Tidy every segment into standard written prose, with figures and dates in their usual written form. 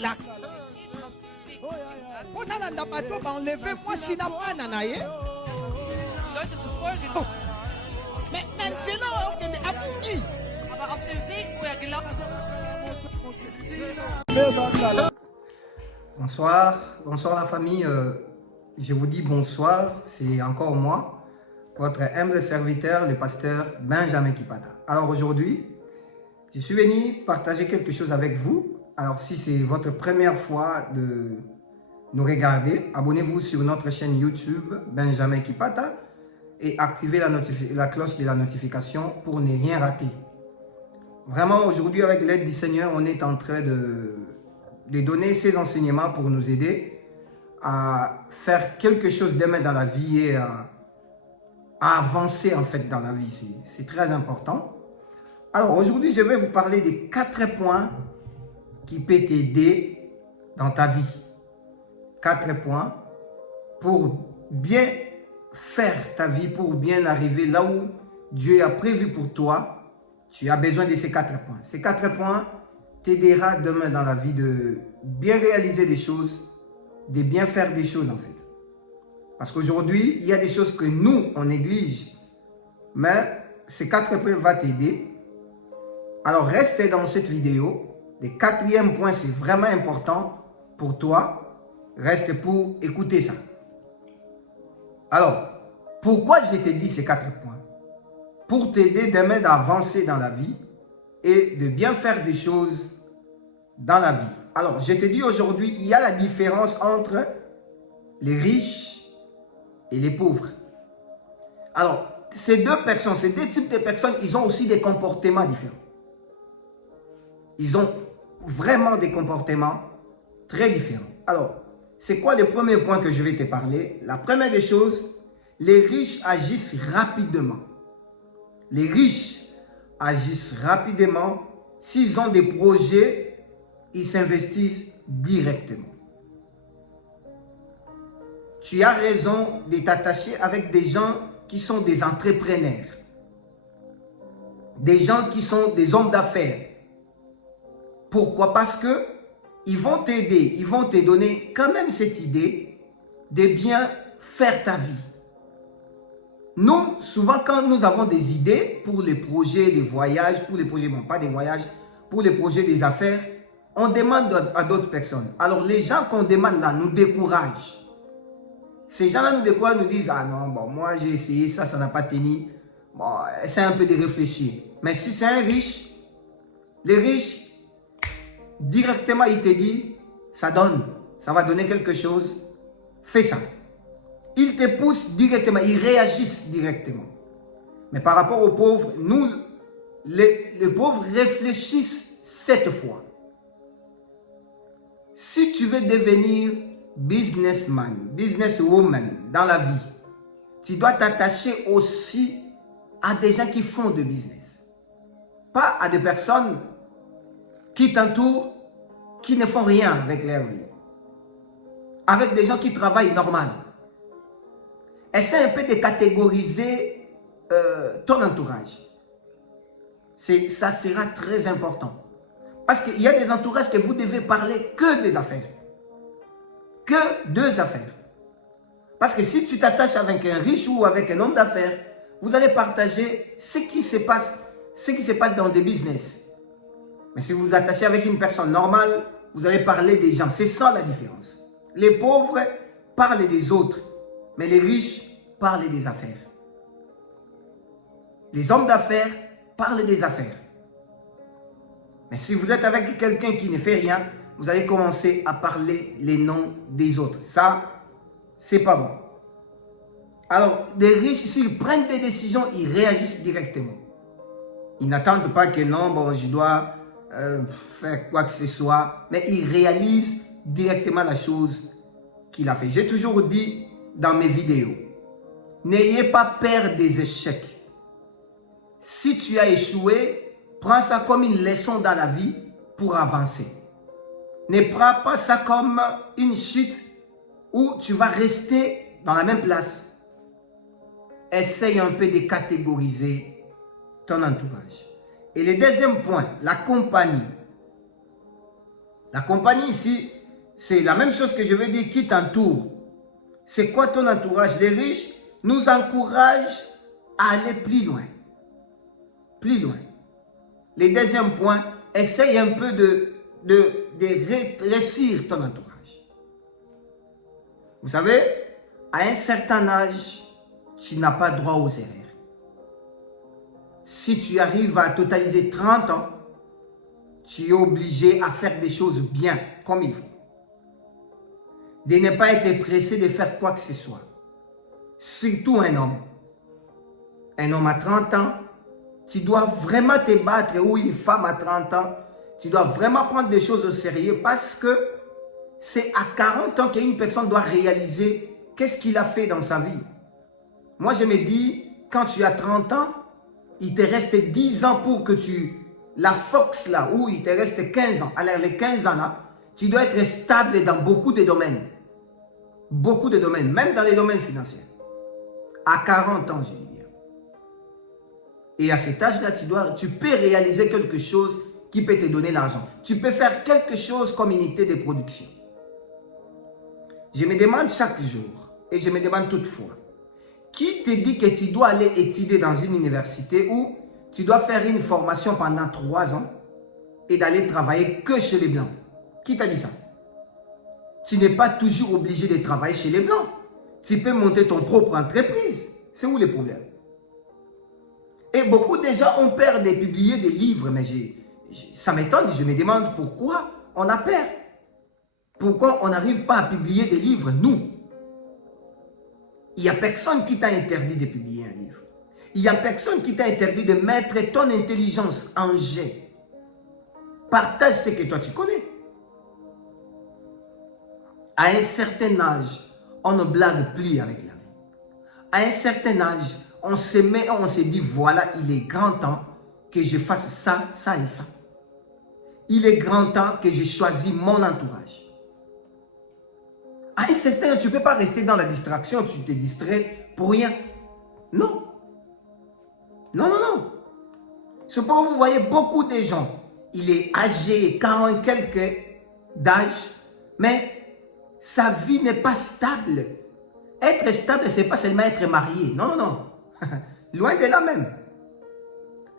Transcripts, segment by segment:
la enlevez-moi si n'a pas nanaye. Leute zu folgen. Mais Nansena Abungi. Aber auf dem Weg, wo er gelaufen ist. Bonsoir la famille. Je vous dis bonsoir, c'est encore moi, votre humble serviteur, le pasteur Benjamin Kipata. Alors aujourd'hui, je suis venu partager quelque chose avec vous. Alors si c'est votre première fois de nous regarder, abonnez-vous sur notre chaîne YouTube Benjamin Kipata et activez la cloche de la notification pour ne rien rater. Vraiment aujourd'hui, avec l'aide du Seigneur, on est en train de donner ces enseignements pour nous aider à faire quelque chose demain dans la vie et à avancer en fait dans la vie. C'est très important. Alors aujourd'hui, je vais vous parler des 4 points qui peuvent t'aider dans ta vie. 4 points pour bien faire ta vie, pour bien arriver là où Dieu a prévu pour toi. Tu as besoin de ces 4 points. Ces 4 points t'aidera demain dans la vie de bien réaliser des choses, de bien faire des choses en fait. Parce qu'aujourd'hui, il y a des choses que nous, on néglige. Mais ces 4 points vont t'aider. Alors, restez dans cette vidéo. Le 4e point, c'est vraiment important pour toi. Reste pour écouter ça. Alors, pourquoi je t'ai dit ces 4 points? Pour t'aider demain d'avancer dans la vie et de bien faire des choses dans la vie. Alors, je te dis aujourd'hui, il y a la différence entre les riches et les pauvres. Alors, ces deux personnes, ces deux types de personnes, ils ont aussi des comportements différents. Ils ont vraiment des comportements très différents. Alors, c'est quoi le premier point que je vais te parler? La première des choses, les riches agissent rapidement. Les riches agissent rapidement. S'ils ont des projets, ils s'investissent directement. Tu as raison de t'attacher avec des gens qui sont des entrepreneurs. Des gens qui sont des hommes d'affaires. Pourquoi? Parce que ils vont t'aider, ils vont te donner quand même cette idée de bien faire ta vie. Nous, souvent quand nous avons des idées pour les projets des voyages, pour les projets, bon pas des voyages, pour les projets des affaires, on demande à d'autres personnes. Alors les gens qu'on demande là nous découragent. Ces gens-là nous découragent, nous disent, ah non, bon moi j'ai essayé ça, ça n'a pas tenu. Bon, essaie un peu de réfléchir. Mais si c'est un riche, les riches, directement il te dit, ça donne, ça va donner quelque chose, fais ça. Ils te poussent directement, ils réagissent directement. Mais par rapport aux pauvres, nous, les pauvres réfléchissent 7 fois. Si tu veux devenir businessman, businesswoman dans la vie, tu dois t'attacher aussi à des gens qui font de business. Pas à des personnes qui t'entourent, qui ne font rien avec leur vie. Avec des gens qui travaillent normal. Essaie un peu de catégoriser ton entourage. Ça sera très important. Parce qu'il y a des entourages que vous devez parler que des affaires. Que deux affaires. Parce que si tu t'attaches avec un riche ou avec un homme d'affaires, vous allez partager ce qui se passe dans des business. Mais si vous vous attachez avec une personne normale, vous allez parler des gens. C'est ça la différence. Les pauvres parlent des autres, mais les riches parlent des affaires. Les hommes d'affaires parlent des affaires. Mais si vous êtes avec quelqu'un qui ne fait rien, vous allez commencer à parler les noms des autres. Ça, c'est pas bon. Alors, les riches, s'ils prennent des décisions, ils réagissent directement. Ils n'attendent pas que non, bon, je dois faire quoi que ce soit. Mais ils réalisent directement la chose qu'il a fait. J'ai toujours dit dans mes vidéos, n'ayez pas peur des échecs. Si tu as échoué, prends ça comme une leçon dans la vie pour avancer. Ne prends pas ça comme une chute où tu vas rester dans la même place. Essaye un peu de catégoriser ton entourage. Et le deuxième point, la compagnie. La compagnie ici, c'est la même chose que je veux dire qui t'entoure. C'est quoi ton entourage? Les riches nous encouragent à aller plus loin. Plus loin. Le deuxième point, essaye un peu de rétrécir ton entourage. Vous savez, à un certain âge, tu n'as pas droit aux erreurs. Si tu arrives à totaliser 30 ans, tu es obligé à faire des choses bien, comme il faut. De ne pas être pressé de faire quoi que ce soit. Surtout un homme. Un homme à 30 ans, tu dois vraiment te battre, ou une femme à 30 ans, tu dois vraiment prendre des choses au sérieux parce que c'est à 40 ans qu'une personne doit réaliser qu'est-ce qu'il a fait dans sa vie. Moi, je me dis, quand tu as 30 ans, il te reste 10 ans pour que tu... La force là, où il te reste 15 ans. Alors, les 15 ans là, tu dois être stable dans beaucoup de domaines. Beaucoup de domaines, même dans les domaines financiers. À 40 ans, je dis bien. Et à cet âge-là, tu peux réaliser quelque chose qui peut te donner l'argent. Tu peux faire quelque chose comme unité de production. Je me demande chaque jour, et je me demande toutefois, qui te dit que tu dois aller étudier dans une université où tu dois faire une formation pendant 3 ans et d'aller travailler que chez les Blancs? Qui t'a dit ça? Tu n'es pas toujours obligé de travailler chez les Blancs. Tu peux monter ton propre entreprise. C'est où le problème? Et beaucoup de gens ont peur de publier des livres, mais ça m'étonne, je me demande pourquoi on a peur. Pourquoi on n'arrive pas à publier des livres, nous? Il n'y a personne qui t'a interdit de publier un livre. Il n'y a personne qui t'a interdit de mettre ton intelligence en jeu. Partage ce que toi tu connais. À un certain âge, on ne blague plus avec la vie. À un certain âge, on se met, on se dit, voilà, il est grand temps que je fasse ça, ça et ça. Il est grand temps que je choisisse mon entourage. À un certain âge, tu ne peux pas rester dans la distraction, tu te distrais pour rien. Non. Non, non, non. C'est pourquoi vous voyez beaucoup de gens, il est âgé, 40 quelques d'âge, mais sa vie n'est pas stable. Être stable, ce n'est pas seulement être marié. Non, non, non. Loin de là même.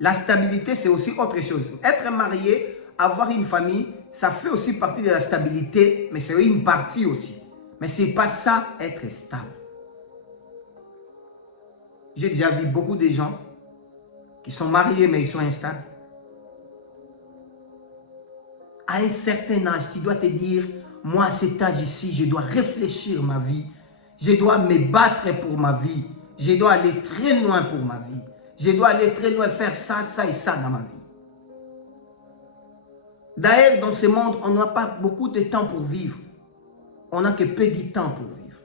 La stabilité, c'est aussi autre chose. Être marié, avoir une famille, ça fait aussi partie de la stabilité, mais c'est une partie aussi. Mais ce n'est pas ça, être stable. J'ai déjà vu beaucoup de gens qui sont mariés, mais ils sont instables. À un certain âge, tu dois te dire, moi, à cet âge ici, je dois réfléchir ma vie. Je dois me battre pour ma vie. Je dois aller très loin pour ma vie. Je dois aller très loin, faire ça, ça et ça dans ma vie. D'ailleurs, dans ce monde, on n'a pas beaucoup de temps pour vivre. On n'a que peu de temps pour vivre.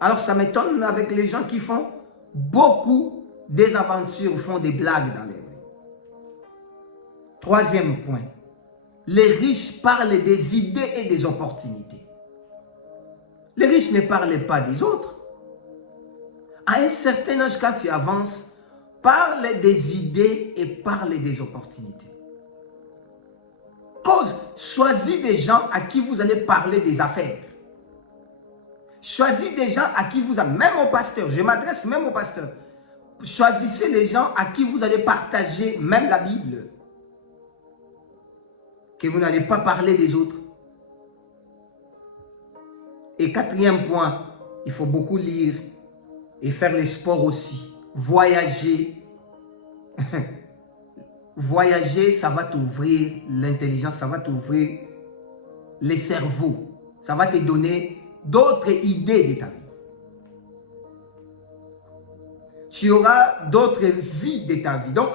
Alors, ça m'étonne avec les gens qui font beaucoup des aventures, font des blagues dans les vies. Troisième point. Les riches parlent des idées et des opportunités. Les riches ne parlent pas des autres. À un certain âge, quand tu avances, parle des idées et parle des opportunités. Choisis des gens à qui vous allez parler des affaires. Choisis des gens à qui vous allez, même au pasteur, je m'adresse même au pasteur. Choisissez les gens à qui vous allez partager même la Bible. Que vous n'allez pas parler des autres. Et quatrième point, il faut beaucoup lire et faire les sports aussi. Voyager. Voyager, ça va t'ouvrir l'intelligence, ça va t'ouvrir les cerveaux. Ça va te donner d'autres idées de ta vie. Tu auras d'autres vies de ta vie. Donc,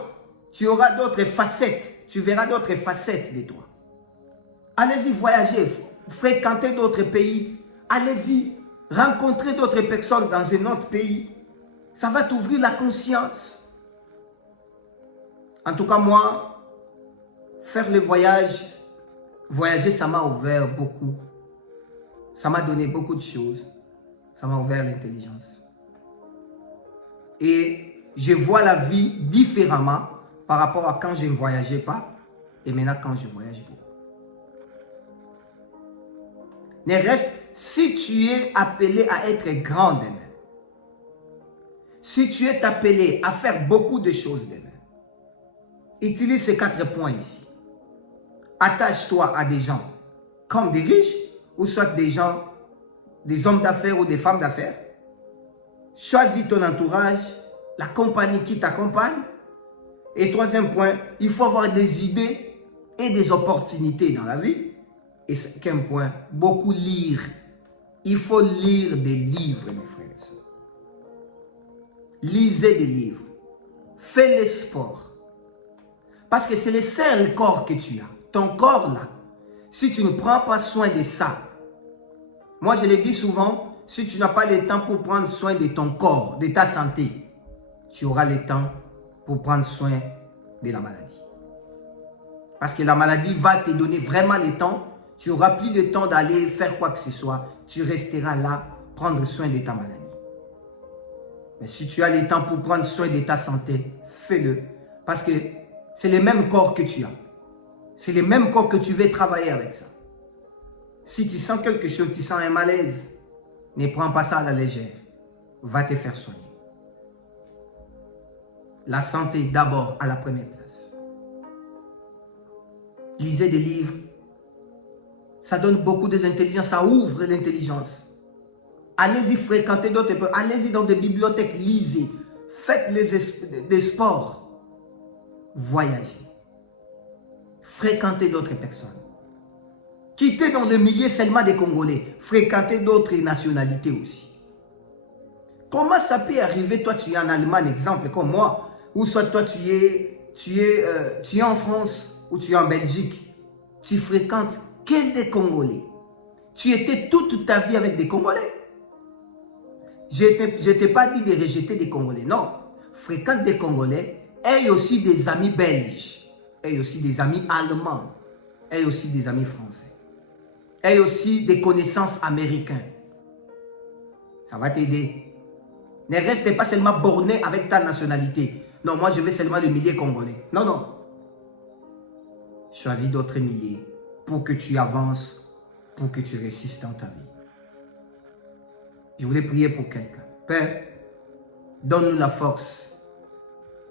tu auras d'autres facettes. Tu verras d'autres facettes de toi. Allez-y voyager, fréquenter d'autres pays. Allez-y rencontrer d'autres personnes dans un autre pays. Ça va t'ouvrir la conscience. En tout cas, moi, faire le voyager, ça m'a ouvert beaucoup. Ça m'a donné beaucoup de choses. Ça m'a ouvert l'intelligence. Et je vois la vie différemment par rapport à quand je ne voyageais pas et maintenant quand je voyage beaucoup. Ne reste, si tu es appelé à être grand demain, si tu es appelé à faire beaucoup de choses demain, utilise ces 4 points ici. Attache-toi à des gens comme des riches, ou soit des gens, des hommes d'affaires ou des femmes d'affaires. Choisis ton entourage, la compagnie qui t'accompagne. Et 3e point, il faut avoir des idées et des opportunités dans la vie. Et 5e point, beaucoup lire. Il faut lire des livres, mes frères et sœurs. Lisez des livres. Fais le sport. Parce que c'est le seul corps que tu as. Ton corps là. Si tu ne prends pas soin de ça. Moi je le dis souvent. Si tu n'as pas le temps pour prendre soin de ton corps, de ta santé, tu auras le temps pour prendre soin de la maladie. Parce que la maladie va te donner vraiment le temps. Tu n'auras plus le temps d'aller faire quoi que ce soit. Tu resteras là, prendre soin de ta maladie. Mais si tu as le temps pour prendre soin de ta santé, fais-le. Parce que c'est le même corps que tu as. C'est le même corps que tu veux travailler avec ça. Si tu sens quelque chose, tu sens un malaise, ne prends pas ça à la légère. Va te faire soigner. La santé d'abord à la première place. Lisez des livres. Ça donne beaucoup d'intelligence, ça ouvre l'intelligence. Allez-y fréquenter d'autres personnes. Allez-y dans des bibliothèques, lisez. Faites des sports. Voyagez. Fréquentez d'autres personnes. Quittez dans le milieu seulement des Congolais. Fréquentez d'autres nationalités aussi. Comment ça peut arriver, toi tu es en Allemagne, exemple, comme moi, ou soit toi tu es en France, ou tu es en Belgique, tu fréquentes que des Congolais. Tu étais toute ta vie avec des Congolais. Je ne t'ai pas dit de rejeter des Congolais, non. Fréquente des Congolais, et aussi des amis belges, et aussi des amis allemands, et aussi des amis français, et aussi des connaissances américaines. Ça va t'aider. Ne reste pas seulement borné avec ta nationalité. Non, moi je veux seulement le milieu congolais. Non, non. Choisis d'autres milliers pour que tu avances, pour que tu réussisses dans ta vie. Je voulais prier pour quelqu'un. Père, donne-nous la force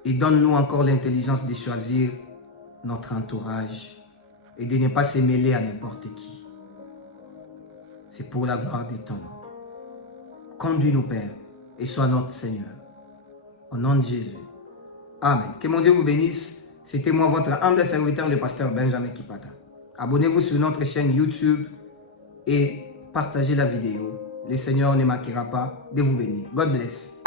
et donne-nous encore l'intelligence de choisir notre entourage et de ne pas se mêler à n'importe qui. C'est pour la gloire de ton nom. Conduis-nous, Père, et sois notre Seigneur. Au nom de Jésus. Amen. Que mon Dieu vous bénisse. C'était moi, votre humble serviteur, le pasteur Benjamin Kipata. Abonnez-vous sur notre chaîne YouTube et partagez la vidéo. Le Seigneur ne manquera pas de vous bénir. God bless.